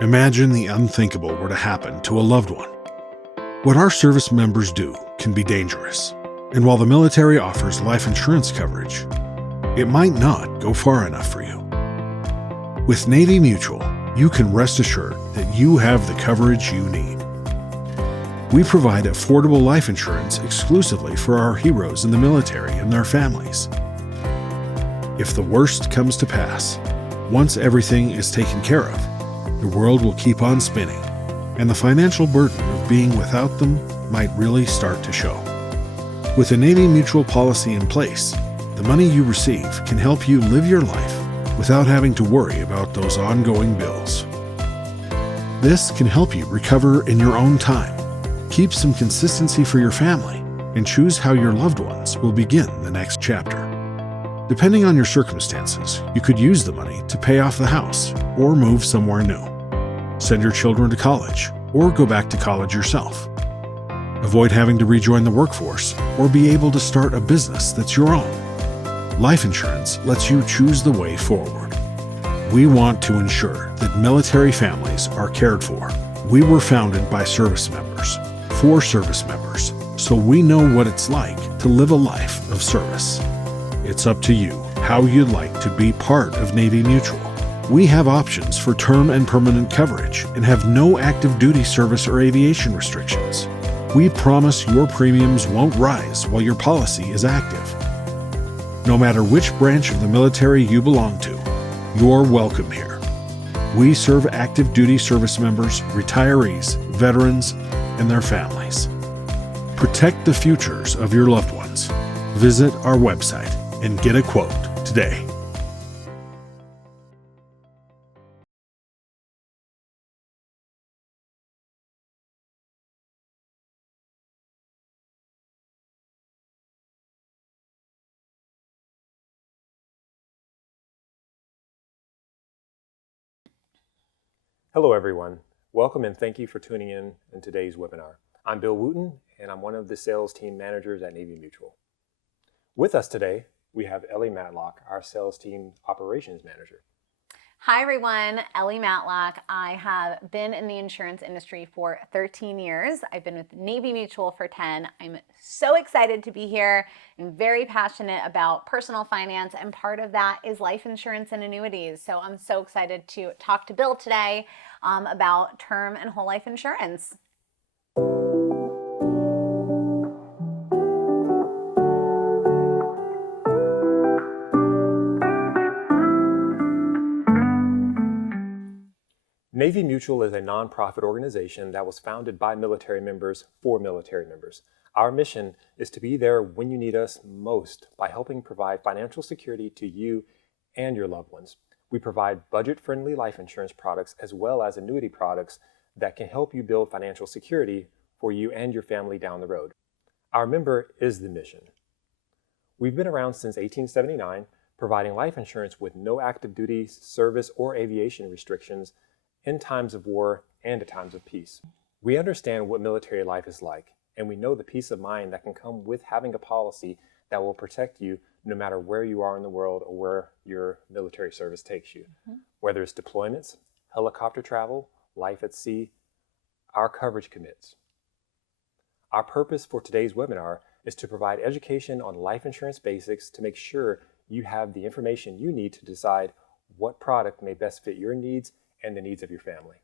Imagine the unthinkable were to happen to a loved one. What our service members do can be dangerous, and while the military offers life insurance coverage, it might not go far enough for you. With Navy Mutual, you can rest assured that you have the coverage you need. We provide affordable life insurance exclusively for our heroes in the military and their families. If the worst comes to pass, once everything is taken care of, the world will keep on spinning, and the financial burden of being without them might really start to show. With a Navy Mutual policy in place, the money you receive can help you live your life without having to worry about those ongoing bills. This can help you recover in your own time, keep some consistency for your family, and choose how your loved ones will begin the next chapter. Depending on your circumstances, you could use the money to pay off the house or move somewhere new, send your children to college, or go back to college yourself. Avoid having to rejoin the workforce or be able to start a business that's your own. Life insurance lets you choose the way forward. We want to ensure that military families are cared for. We were founded by service members, for service members, so we know what it's like to live a life of service. It's up to you how you'd like to be part of Navy Mutual. We have options for term and permanent coverage and have no active duty service or aviation restrictions. We promise your premiums won't rise while your policy is active. No matter which branch of the military you belong to, you're welcome here. We serve active duty service members, retirees, veterans, and their families. Protect the futures of your loved ones. Visit our website and get a quote today. Hello everyone. Welcome and thank you for tuning in today's webinar. I'm Bill Wooten and I'm one of the sales team managers at Navy Mutual. With us today, we have Ellie Matlock, our sales team operations manager. Hi everyone, Ellie Matlock. I have been in the insurance industry for 13 years. I've been with Navy Mutual for 10. I'm so excited to be here. I'm very passionate about personal finance, and part of that is life insurance and annuities. So I'm so excited to talk to Bill today about term and whole life insurance. Navy Mutual is a nonprofit organization that was founded by military members for military members. Our mission is to be there when you need us most by helping provide financial security to you and your loved ones. We provide budget-friendly life insurance products as well as annuity products that can help you build financial security for you and your family down the road. Our member is the mission. We've been around since 1879, providing life insurance with no active duty service or aviation restrictions in times of war and at times of peace. We understand what military life is like, and we know the peace of mind that can come with having a policy that will protect you no matter where you are in the world or where your military service takes you. Whether it's deployments, helicopter travel, life at sea, our coverage commits. Our purpose for today's webinar is to provide education on life insurance basics to make sure you have the information you need to decide what product may best fit your needs and the needs of your family.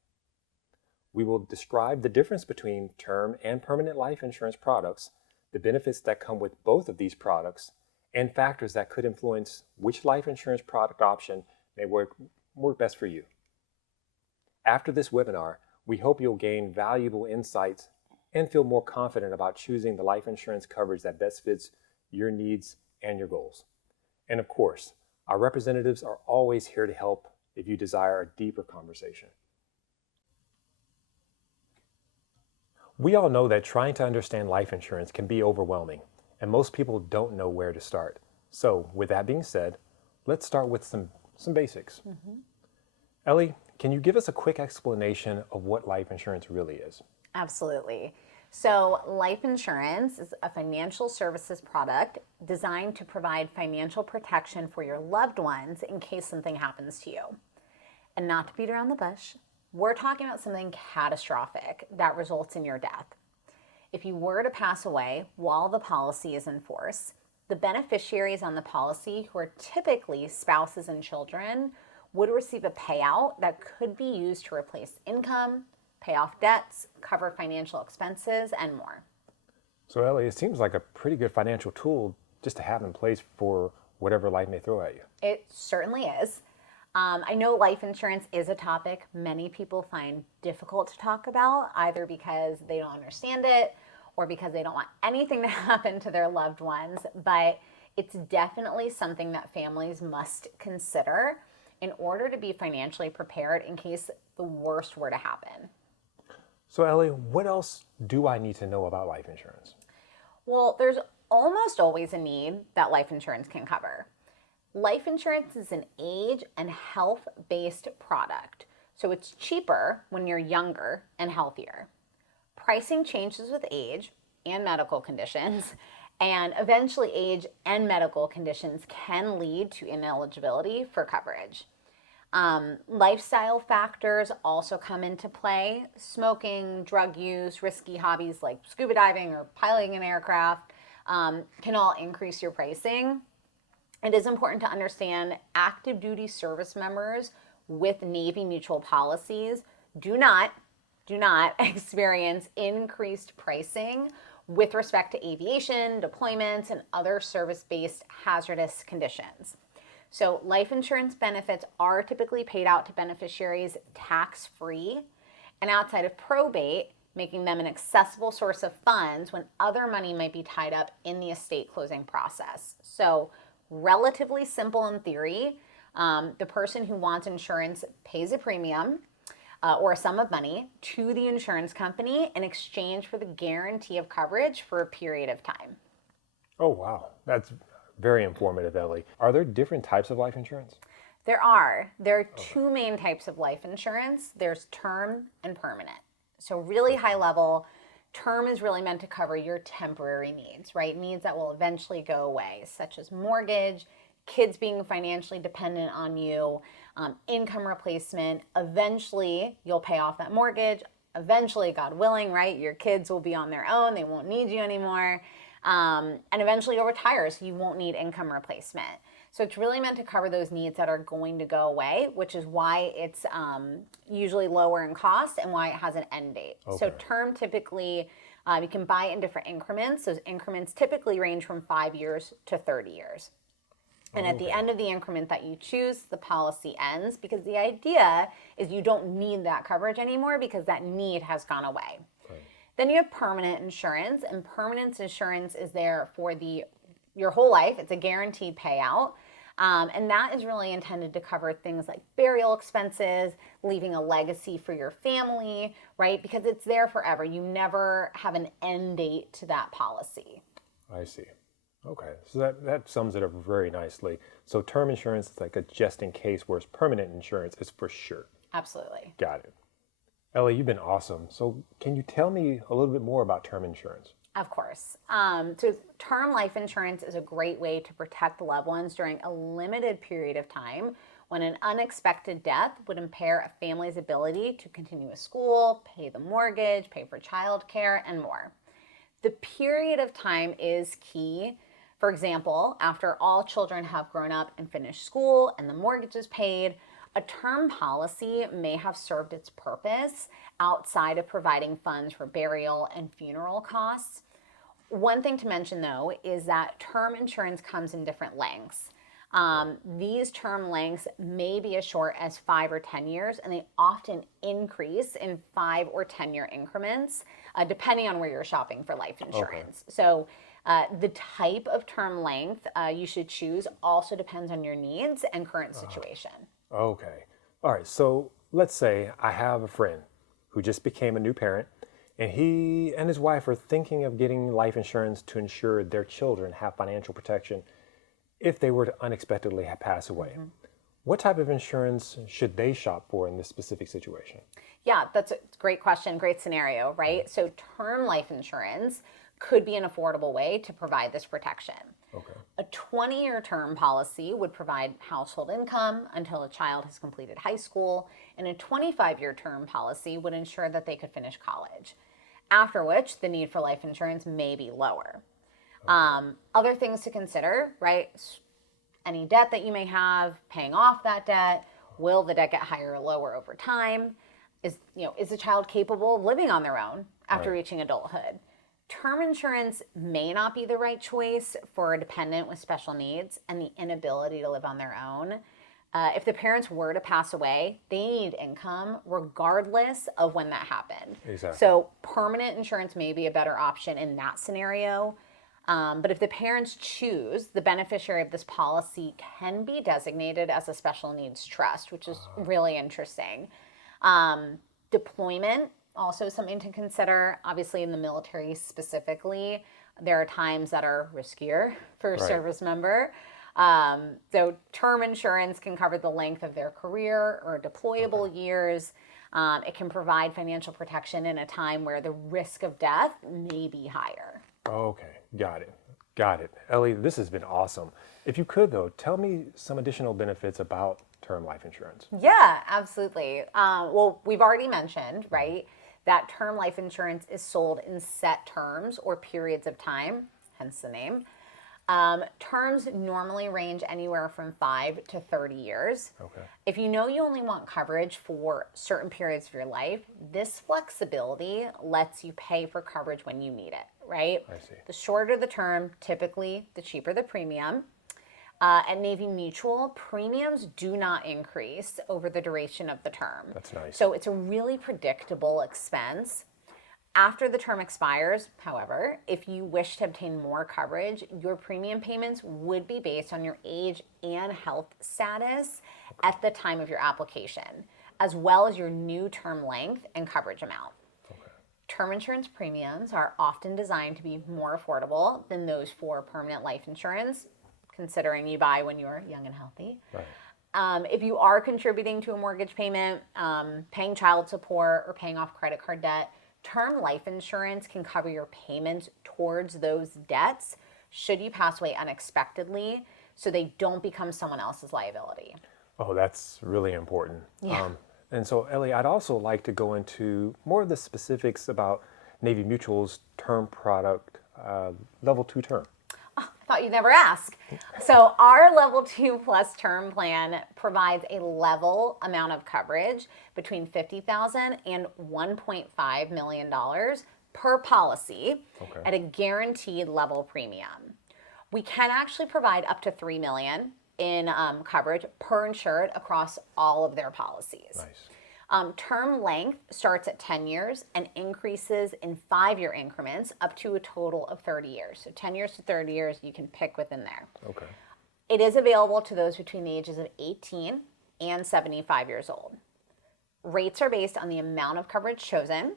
We will describe the difference between term and permanent life insurance products, the benefits that come with both of these products, and factors that could influence which life insurance product option may work best for you. After this webinar, we hope you'll gain valuable insights and feel more confident about choosing the life insurance coverage that best fits your needs and your goals. And of course, our representatives are always here to help if you desire a deeper conversation. We all know that trying to understand life insurance can be overwhelming, and most people don't know where to start. So with that being said, let's start with some basics. Ellie, can you give us a quick explanation of what life insurance really is? Absolutely. So life insurance is a financial services product designed to provide financial protection for your loved ones in case something happens to you. And not to beat around the bush, we're talking about something catastrophic that results in your death. If you were to pass away while the policy is in force, the beneficiaries on the policy, who are typically spouses and children, would receive a payout that could be used to replace income, pay off debts, cover financial expenses, and more. So Ellie, it seems like a pretty good financial tool just to have in place for whatever life may throw at you. It certainly is. I know life insurance is a topic many people find difficult to talk about, either because they don't understand it or because they don't want anything to happen to their loved ones. But it's definitely something that families must consider in order to be financially prepared in case the worst were to happen. So Ellie, what else do I need to know about life insurance? Well, there's almost always a need that life insurance can cover. Life insurance is an age and health-based product, so it's cheaper when you're younger and healthier. Pricing changes with age and medical conditions, and eventually age and medical conditions can lead to ineligibility for coverage. Lifestyle factors also come into play. Smoking, drug use, risky hobbies like scuba diving or piloting an aircraft can all increase your pricing. It is important to understand active duty service members with Navy mutual policies do not experience increased pricing with respect to aviation, deployments, and other service-based hazardous conditions. So life insurance benefits are typically paid out to beneficiaries tax-free and outside of probate, making them an accessible source of funds when other money might be tied up in the estate closing process. So relatively simple in theory. The person who wants insurance pays a premium or a sum of money to the insurance company in exchange for the guarantee of coverage for a period of time. Oh, wow. That's very informative, Ellie. Are there different types of life insurance? There are two main types of life insurance. There's term and permanent. So really high level, term is really meant to cover your temporary needs, right? Needs that will eventually go away, such as mortgage, kids being financially dependent on you, income replacement. Eventually, you'll pay off that mortgage. Eventually, God willing, right? Your kids will be on their own. They won't need you anymore. And eventually, you'll retire, so you won't need income replacement. So it's really meant to cover those needs that are going to go away, which is why it's usually lower in cost and why it has an end date. Okay. So term typically, you can buy in different increments. Those increments typically range from 5 years to 30 years. And at the end of the increment that you choose, the policy ends, because the idea is you don't need that coverage anymore because that need has gone away. Right. Then you have permanent insurance, and permanent insurance is there for your whole life. It's a guaranteed payout. And that is really intended to cover things like burial expenses, leaving a legacy for your family, right? Because it's there forever. You never have an end date to that policy. I see. Okay, so that sums it up very nicely. So term insurance is like a just in case, whereas permanent insurance is for sure. Absolutely. Got it. Ellie, you've been awesome. So can you tell me a little bit more about term insurance? Of course. So term life insurance is a great way to protect loved ones during a limited period of time when an unexpected death would impair a family's ability to continue with school, pay the mortgage, pay for childcare, and more. The period of time is key. For example, after all children have grown up and finished school and the mortgage is paid, a term policy may have served its purpose outside of providing funds for burial and funeral costs. One thing to mention, though, is that term insurance comes in different lengths. These term lengths may be as short as 5 or 10 years, and they often increase in 5 or 10-year increments, depending on where you're shopping for life insurance. Okay. So the type of term length you should choose also depends on your needs and current situation. Okay. All right. So let's say I have a friend who just became a new parent, and he and his wife are thinking of getting life insurance to ensure their children have financial protection if they were to unexpectedly pass away. Mm-hmm. What type of insurance should they shop for in this specific situation? Yeah, that's a great question, great scenario, right? So term life insurance could be an affordable way to provide this protection. Okay. A 20-year term policy would provide household income until a child has completed high school, and a 25-year term policy would ensure that they could finish college, after which the need for life insurance may be lower. Other things to consider, right? Any debt that you may have, paying off that debt, will the debt get higher or lower over time? Is the child capable of living on their own after reaching adulthood? Term insurance may not be the right choice for a dependent with special needs and the inability to live on their own. If the parents were to pass away, they need income regardless of when that happened. Exactly. So permanent insurance may be a better option in that scenario. But if the parents choose, the beneficiary of this policy can be designated as a special needs trust, which is really interesting. Deployment, also something to consider. Obviously, in the military specifically, there are times that are riskier for a service member. So term insurance can cover the length of their career or deployable years. It can provide financial protection in a time where the risk of death may be higher. Okay, got it. Ellie, this has been awesome. If you could, though, tell me some additional benefits about term life insurance. Yeah, absolutely. Well, we've already mentioned, right, that term life insurance is sold in set terms or periods of time, hence the name. Terms normally range anywhere from 5 to 30 years. Okay. If you know you only want coverage for certain periods of your life, this flexibility lets you pay for coverage when you need it, right? I see. The shorter the term, typically the cheaper the premium. At Navy Mutual, premiums do not increase over the duration of the term. That's nice. So it's a really predictable expense. After the term expires, however, if you wish to obtain more coverage, your premium payments would be based on your age and health status at the time of your application, as well as your new term length and coverage amount. Term insurance premiums are often designed to be more affordable than those for permanent life insurance, considering you buy when you're young and healthy. Right. If you are contributing to a mortgage payment, paying child support, or paying off credit card debt, term life insurance can cover your payments towards those debts should you pass away unexpectedly, so they don't become someone else's liability. Oh, that's really important. Yeah. And so, Ellie, I'd also like to go into more of the specifics about Navy Mutual's term product, Level 2 term. I thought you'd never ask. So our Level 2 Plus term plan provides a level amount of coverage between $50,000 and $1.5 million per policy at a guaranteed level premium. We can actually provide up to $3 million in coverage per insured across all of their policies. Nice. Term length starts at 10 years and increases in 5-year increments up to a total of 30 years. So 10 years to 30 years, you can pick within there. Okay. It is available to those between the ages of 18 and 75 years old. Rates are based on the amount of coverage chosen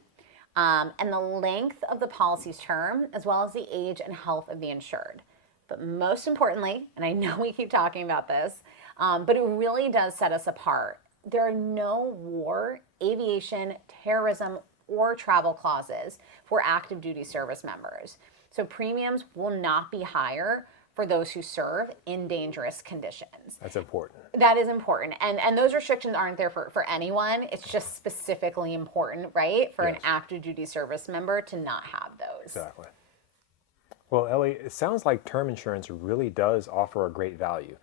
and the length of the policy's term, as well as the age and health of the insured. But most importantly, and I know we keep talking about this, but it really does set us apart. There are no war, aviation, terrorism, or travel clauses for active duty service members. So premiums will not be higher for those who serve in dangerous conditions. That's important. That is important. And those restrictions aren't there for anyone. It's just specifically important, right, for an active duty service member to not have those. Exactly. Well, Ellie, it sounds like term insurance really does offer a great value.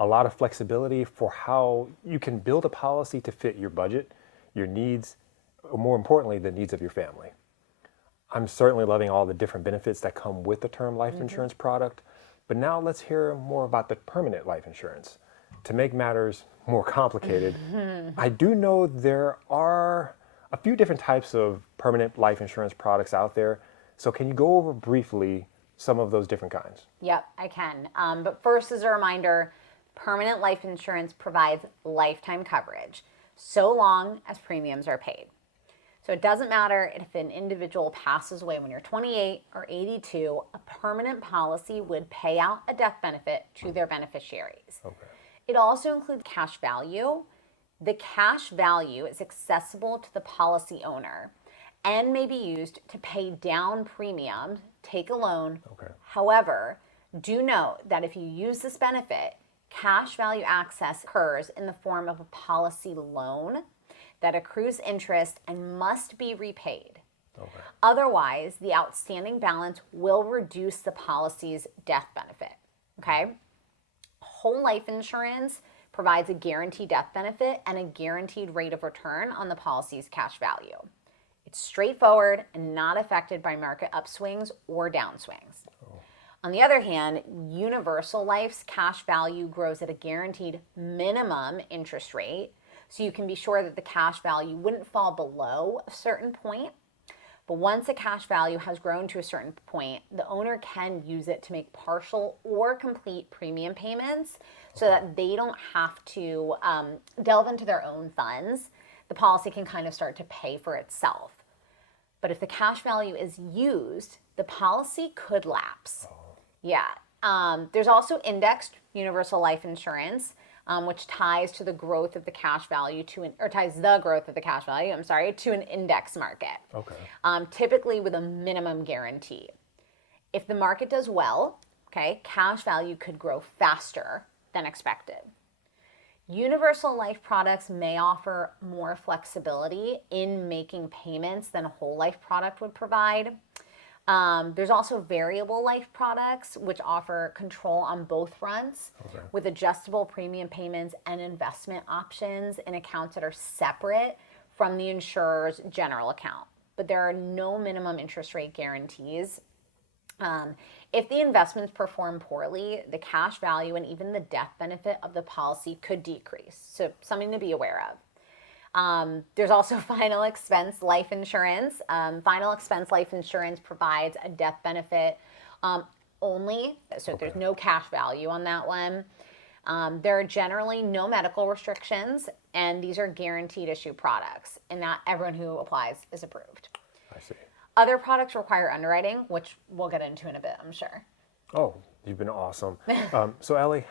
A lot of flexibility for how you can build a policy to fit your budget, your needs, or more importantly, the needs of your family. I'm certainly loving all the different benefits that come with the term life insurance product, but now let's hear more about the permanent life insurance. To make matters more complicated, I do know there are a few different types of permanent life insurance products out there, so can you go over briefly some of those different kinds? Yep, I can. But first, as a reminder, permanent life insurance provides lifetime coverage so long as premiums are paid. So it doesn't matter if an individual passes away when you're 28 or 82, a permanent policy would pay out a death benefit to their beneficiaries. Okay. It also includes cash value. The cash value is accessible to the policy owner and may be used to pay down premiums, take a loan. Okay. However, Do note that if you use this benefit, cash value access occurs in the form of a policy loan that accrues interest and must be repaid. Okay. Otherwise, the outstanding balance will reduce the policy's death benefit. Okay? Whole life insurance provides a guaranteed death benefit and a guaranteed rate of return on the policy's cash value. It's straightforward and not affected by market upswings or downswings. On the other hand, universal life's cash value grows at a guaranteed minimum interest rate, so you can be sure that the cash value wouldn't fall below a certain point. But once a cash value has grown to a certain point, the owner can use it to make partial or complete premium payments so that they don't have to delve into their own funds. The policy can kind of start to pay for itself. But if the cash value is used, the policy could lapse. Yeah. There's also indexed universal life insurance, which ties to the growth of the cash value to an index market. Okay. Typically with a minimum guarantee. If the market does well, okay, cash value could grow faster than expected. Universal life products may offer more flexibility in making payments than a whole life product would provide. There's also variable life products, which offer control on both fronts with adjustable premium payments and investment options in accounts that are separate from the insurer's general account. But there are no minimum interest rate guarantees. If the investments perform poorly, the cash value and even the death benefit of the policy could decrease. So something to be aware of. There's also final expense life insurance. Final expense life insurance provides a death benefit only, so there's no cash value on that one. There are generally no medical restrictions, and these are guaranteed issue products, and not everyone who applies is approved. I see. Other products require underwriting, which we'll get into in a bit, I'm sure. Oh, you've been awesome. So Ellie,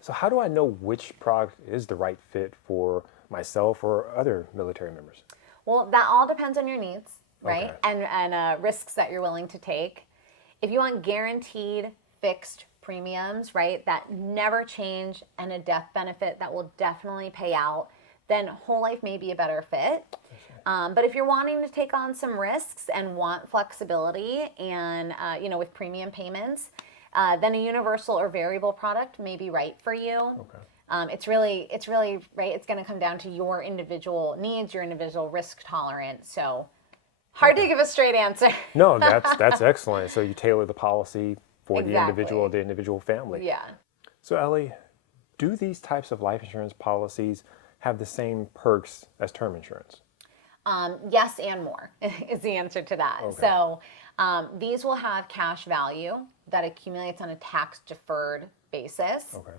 so how do I know which product is the right fit for myself or other military members? Well, that all depends on your needs, right? Okay. And risks that you're willing to take. If you want guaranteed fixed premiums, right, that never change and a death benefit that will definitely pay out, then whole life may be a better fit. But if you're wanting to take on some risks and want flexibility and, with premium payments, then a universal or variable product may be right for you. Okay. It's really right. It's going to come down to your individual needs, your individual risk tolerance. So hard to give a straight answer. No, that's excellent. So you tailor the policy for Exactly. the individual family. Yeah. So Ellie, do these types of life insurance policies have the same perks as term insurance? Yes, and more is the answer to that. Okay. So these will have cash value that accumulates on a tax-deferred basis. Okay.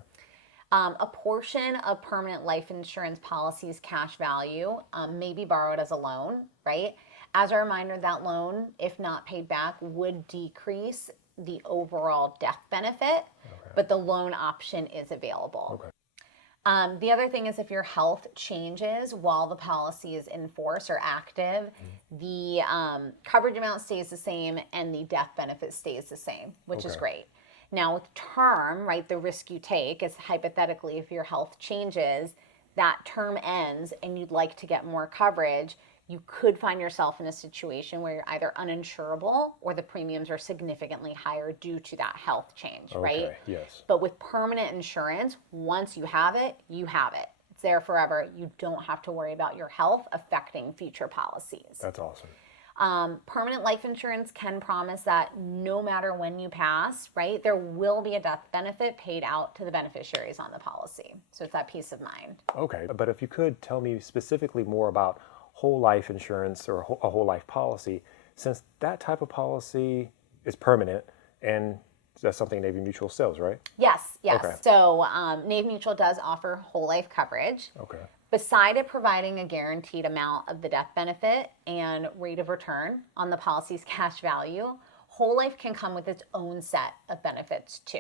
A portion of permanent life insurance policies' cash value may be borrowed as a loan, right? As a reminder, that loan, if not paid back, would decrease the overall death benefit, but the loan option is available. Okay. The other thing is if your health changes while the policy is in force or active, the coverage amount stays the same and the death benefit stays the same, which is great. Now with term, right, the risk you take is hypothetically if your health changes, that term ends and you'd like to get more coverage, you could find yourself in a situation where you're either uninsurable or the premiums are significantly higher due to that health change, right? Okay, yes. But with permanent insurance, once you have it, you have it. It's there forever. You don't have to worry about your health affecting future policies. That's awesome. Permanent life insurance can promise that no matter when you pass, right, there will be a death benefit paid out to the beneficiaries on the policy. So it's that peace of mind. Okay, but if you could tell me specifically more about whole life insurance or a whole life policy, since that type of policy is permanent and that's something Navy Mutual sells, right? Yes. Okay. So Navy Mutual does offer whole life coverage. Okay. Beside it providing a guaranteed amount of the death benefit and rate of return on the policy's cash value, whole life can come with its own set of benefits too.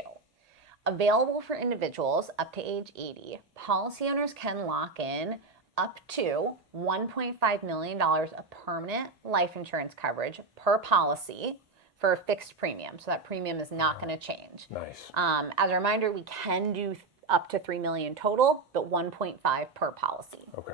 Available for individuals up to age 80, policy owners can lock in up to $1.5 million of permanent life insurance coverage per policy for a fixed premium. So that premium is not going to change. Nice. As a reminder, we can do up to $3 million total, but 1.5 per policy. Okay.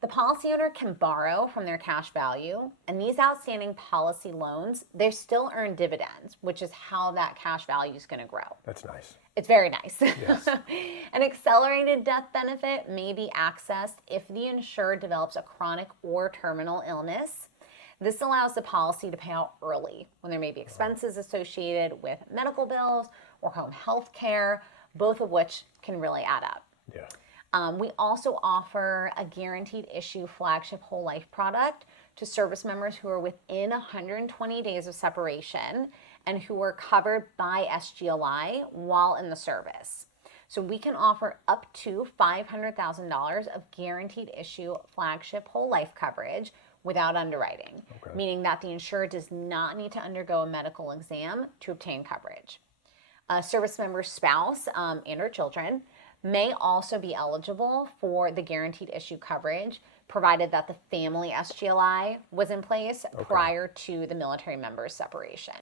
The policy owner can borrow from their cash value, and these outstanding policy loans, they still earn dividends, which is how that cash value is going to grow. That's nice. It's very nice. Yes. An accelerated death benefit may be accessed if the insured develops a chronic or terminal illness. This allows the policy to pay out early when there may be expenses associated with medical bills or home health care, both of which can really add up. Yeah. We also offer a guaranteed issue flagship whole life product to service members who are within 120 days of separation and who are covered by SGLI while in the service. So we can offer up to $500,000 of guaranteed issue flagship whole life coverage without underwriting, meaning that the insured does not need to undergo a medical exam to obtain coverage. A service member's spouse and or children may also be eligible for the guaranteed issue coverage, provided that the family SGLI was in place prior to the military member's separation.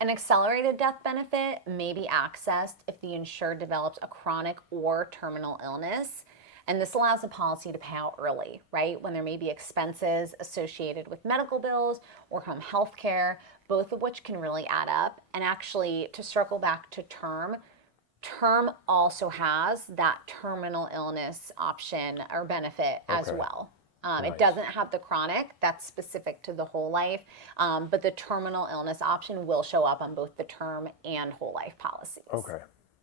An accelerated death benefit may be accessed if the insured develops a chronic or terminal illness, and this allows the policy to pay out early, right? When there may be expenses associated with medical bills or home health care, both of which can really add up. And actually, to circle back to term also has that terminal illness option or benefit as well. Nice. It doesn't have the chronic, that's specific to the whole life, but the terminal illness option will show up on both the term and whole life policies. Okay.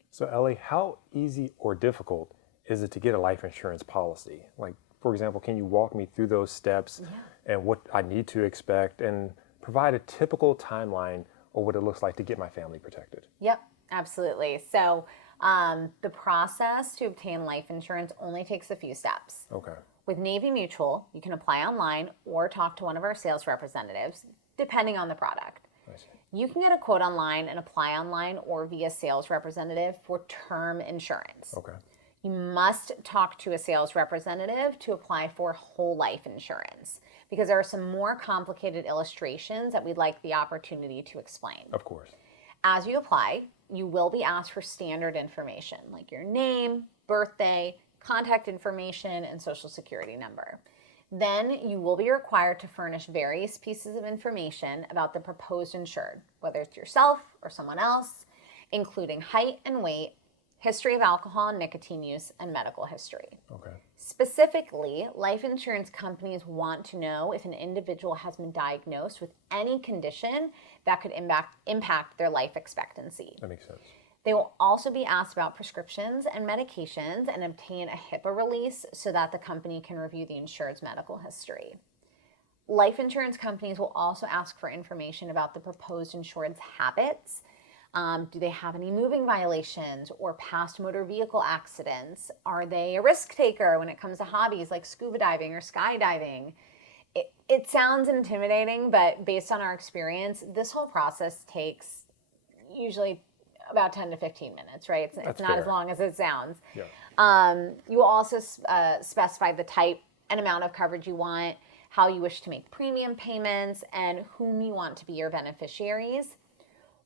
So Ellie, how easy or difficult is it to get a life insurance policy? Like, for example, can you walk me through those steps and what I need to expect and provide a typical timeline of what it looks like to get my family protected? Yep, absolutely. So the process to obtain life insurance only takes a few steps. Okay. With Navy Mutual, you can apply online or talk to one of our sales representatives, depending on the product. I see. You can get a quote online and apply online or via sales representative for term insurance. Okay. You must talk to a sales representative to apply for whole life insurance because there are some more complicated illustrations that we'd like the opportunity to explain. Of course. As you apply, you will be asked for standard information like your name, birthday, contact information, and social security number. Then you will be required to furnish various pieces of information about the proposed insured, whether it's yourself or someone else, including height and weight, history of alcohol and nicotine use, and medical history. Okay. Specifically, life insurance companies want to know if an individual has been diagnosed with any condition that could impact their life expectancy. That makes sense. They will also be asked about prescriptions and medications and obtain a HIPAA release so that the company can review the insured's medical history. Life insurance companies will also ask for information about the proposed insured's habits. Do they have any moving violations or past motor vehicle accidents? Are they a risk taker when it comes to hobbies like scuba diving or skydiving? It sounds intimidating, but based on our experience, this whole process takes usually about 10 to 15 minutes, right? It's not as long as it sounds. Yeah. You will also specify the type and amount of coverage you want, how you wish to make premium payments, and whom you want to be your beneficiaries.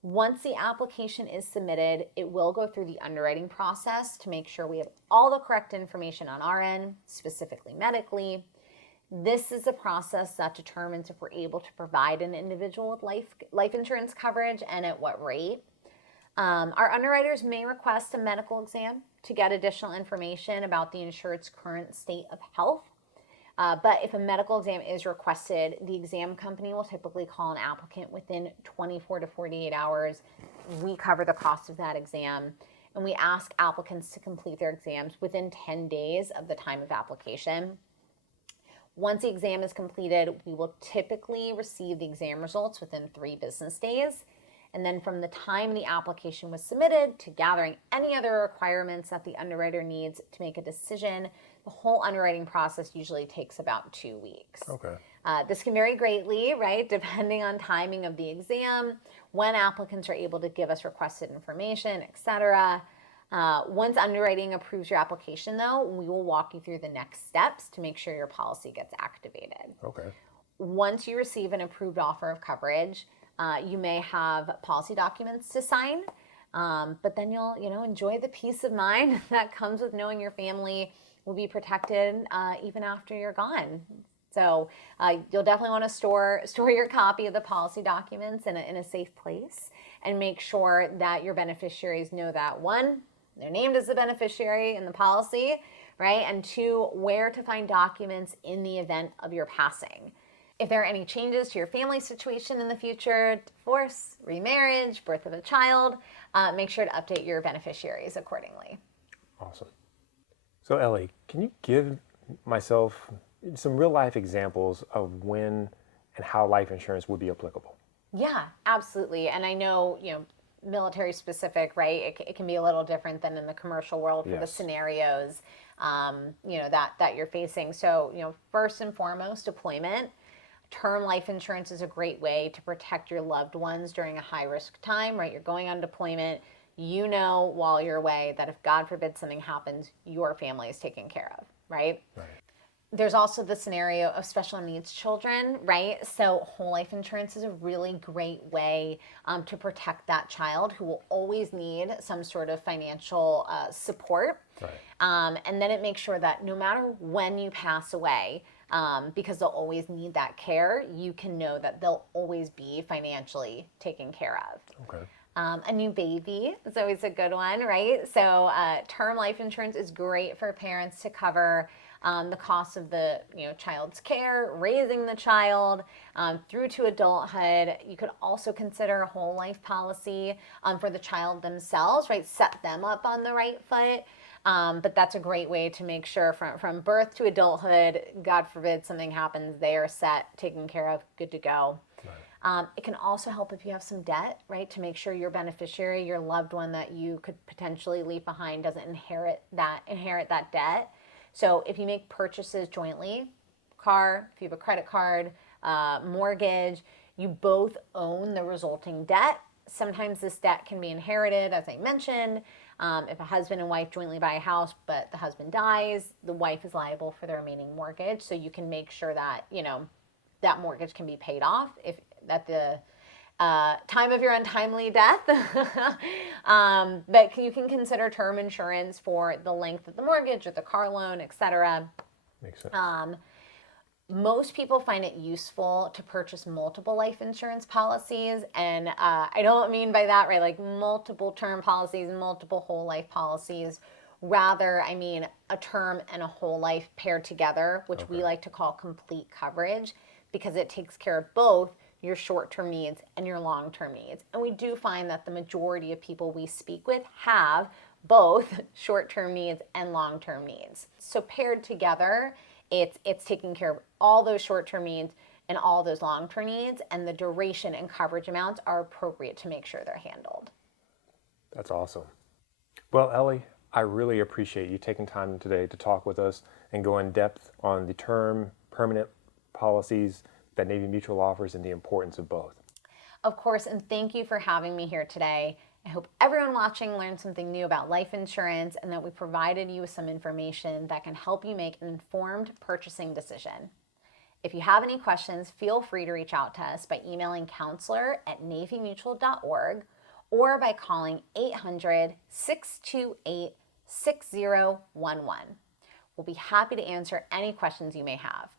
Once the application is submitted, it will go through the underwriting process to make sure we have all the correct information on our end, specifically medically. This is the process that determines if we're able to provide an individual with life insurance coverage and at what rate. Our underwriters may request a medical exam to get additional information about the insured's current state of health. But if a medical exam is requested, the exam company will typically call an applicant within 24 to 48 hours. We cover the cost of that exam, and we ask applicants to complete their exams within 10 days of the time of application. Once the exam is completed, we will typically receive the exam results within 3 business days. And then from the time the application was submitted to gathering any other requirements that the underwriter needs to make a decision, the whole underwriting process usually takes about 2 weeks. Okay. This can vary greatly, right, depending on timing of the exam, when applicants are able to give us requested information, etc. Once underwriting approves your application, though, we will walk you through the next steps to make sure your policy gets activated. Okay. Once you receive an approved offer of coverage, You may have policy documents to sign, but then you'll, enjoy the peace of mind that comes with knowing your family will be protected even after you're gone. So you'll definitely want to store your copy of the policy documents in a safe place, and make sure that your beneficiaries know that, one, they're named as the beneficiary in the policy, right? And two, where to find documents in the event of your passing. If there are any changes to your family situation in the future, divorce, remarriage, birth of a child, make sure to update your beneficiaries accordingly. Awesome. So Ellie, can you give myself some real life examples of when and how life insurance would be applicable? Yeah, absolutely. And I know, military specific, right? It can be a little different than in the commercial world for the scenarios, that you're facing. So, first and foremost, deployment. Term life insurance is a great way to protect your loved ones during a high risk time, right? You're going on deployment. While you're away that if God forbid something happens, your family is taken care of, right? Right. There's also the scenario of special needs children, right? So whole life insurance is a really great way to protect that child who will always need some sort of financial support. Right. And then it makes sure that no matter when you pass away, because they'll always need that care, you can know that they'll always be financially taken care of. Okay. A new baby is always a good one, right? So term life insurance is great for parents to cover the cost of the child's care, raising the child through to adulthood. You could also consider a whole life policy for the child themselves, right? Set them up on the right foot. But that's a great way to make sure from birth to adulthood, God forbid something happens, they are set, taken care of, good to go. Right. It can also help if you have some debt, right? To make sure your beneficiary, your loved one that you could potentially leave behind, doesn't inherit that debt. So if you make purchases jointly, car, if you have a credit card, mortgage, you both own the resulting debt. Sometimes this debt can be inherited, as I mentioned. If a husband and wife jointly buy a house, but the husband dies, the wife is liable for the remaining mortgage. So you can make sure that, that mortgage can be paid off if at the time of your untimely death. But you can consider term insurance for the length of the mortgage or the car loan, etc. Makes sense. Most people find it useful to purchase multiple life insurance policies. And I don't mean by that, right, like multiple term policies, multiple whole life policies. Rather, I mean a term and a whole life paired together, which we like to call complete coverage, because it takes care of both your short-term needs and your long-term needs. And we do find that the majority of people we speak with have both short-term needs and long-term needs. So paired together, it's taking care of all those short-term needs and all those long-term needs, and the duration and coverage amounts are appropriate to make sure they're handled. That's awesome. Well, Ellie, I really appreciate you taking time today to talk with us and go in depth on the term permanent policies that Navy Mutual offers and the importance of both. Of course, and thank you for having me here today. I hope everyone watching learned something new about life insurance, and that we provided you with some information that can help you make an informed purchasing decision. If you have any questions, feel free to reach out to us by emailing counselor@navymutual.org or by calling 800-628-6011. We'll be happy to answer any questions you may have.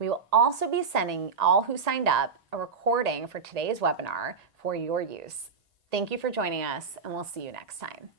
We will also be sending all who signed up a recording for today's webinar for your use. Thank you for joining us, and we'll see you next time.